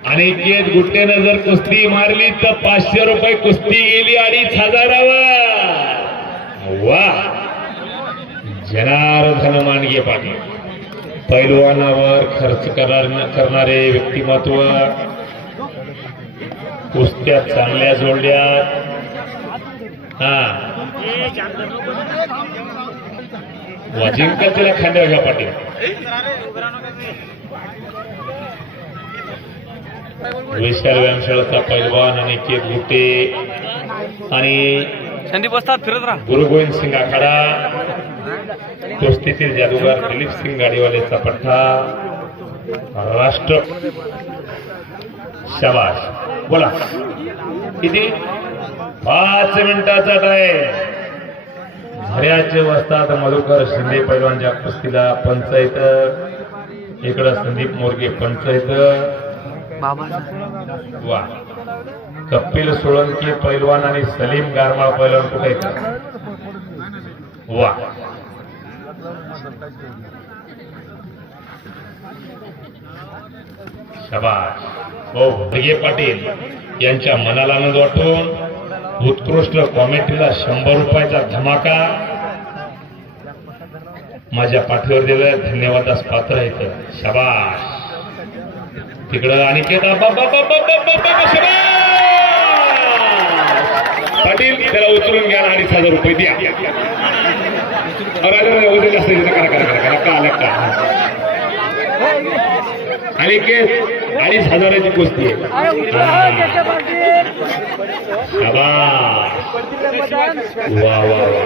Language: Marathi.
अनिकेत गुट्टेनं जर कुस्ती मारली तर 500 रुपये कुस्ती गेली 2500 वा जनार्दन मांडगे पाटील पैलवानावर खर्च करणारे व्यक्तिमत्व कुस्त्या चांगल्या जोडल्या जिंकला खांद्यावर घ्या पाटील विशाल व्यायामशाळेचा पैलवान अनिकेत गुट्टे आणि संदीप वस्ताद फिरत राहा गुरु गोविंद सिंग आखाडा कुस्तीतील जादूगार दिलीप सिंग गाडीवालेचा पठ्ठा राष्ट्र शाबाश बोला किती 5 मिनिटाचा टाइम झऱ्याचे वस्ताद मधुकर शिंदे पैलवानच्या कुस्तीला पंचायत इकडं संदीप मोरगे पंचायत वा कपिल सोळंकी पैलवान आणि सलीम गारमाळ पैलवान कुठे वा शाबाश भाऊ भगे पाटील यांच्या मनाला आनंद वाटून उत्कृष्ट कॉमेंट्रीला 100 रुपयाचा धमाका माझ्या पाठीवर दिलं धन्यवादास पात्र आहेत शाबाश तिकडं अनिकेत पाटील त्याला उचलून घ्या 2500 रुपये द्या अनिकेत 2500ची कुस्ती आहे शाबाश वा वा वा